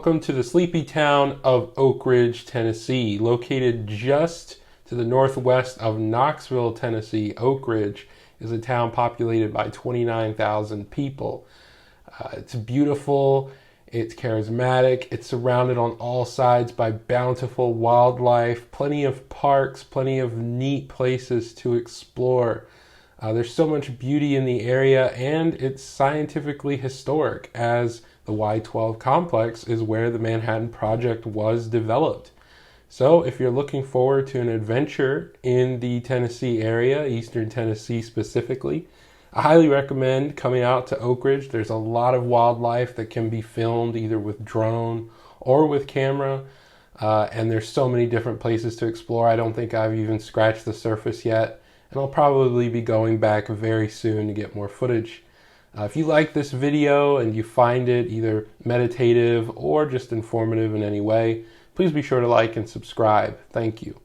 Welcome to the sleepy town of Oak Ridge, Tennessee. Located just to the northwest of Knoxville, Tennessee, Oak Ridge is a town populated by 29,000 people. It's beautiful, it's charismatic, it's surrounded on all sides by bountiful wildlife, plenty of parks, plenty of neat places to explore. There's so much beauty in the area, and it's scientifically historic, as the Y-12 complex is where the Manhattan Project was developed. So if you're looking forward to an adventure in the Tennessee area, Eastern Tennessee specifically, I highly recommend coming out to Oak Ridge. There's a lot of wildlife that can be filmed either with drone or with camera, and there's so many different places to explore. I don't think I've even scratched the surface yet, and I'll probably be going back very soon to get more footage. If you like this video and you find it either meditative or just informative in any way, please be sure to like and subscribe. Thank you.